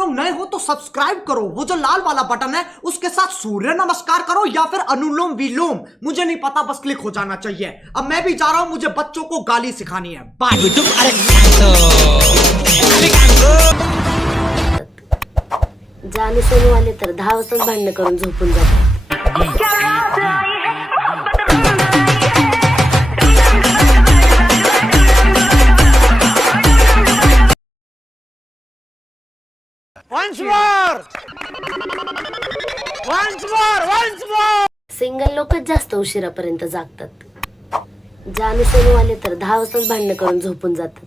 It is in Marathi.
लोग नए हो तो सब्सक्राइब करो, वो जो लाल वाला बटन है उसके साथ सूर्य नमस्कार करो या फिर अनुलोम विलोम, मुझे नहीं पता, बस क्लिक हो जाना चाहिए। अब मैं भी जा रहा हूं, मुझे बच्चों को गाली सिखानी है। बाय। जाणू सोनू आले तर 10 वाजताच भांडण करून झोपून जातात. सिंगल लोकच जास्त उशिरापर्यंत जागतात. जाणू सोनू आले तर 10 वाजताच भांडण करून झोपून जातात.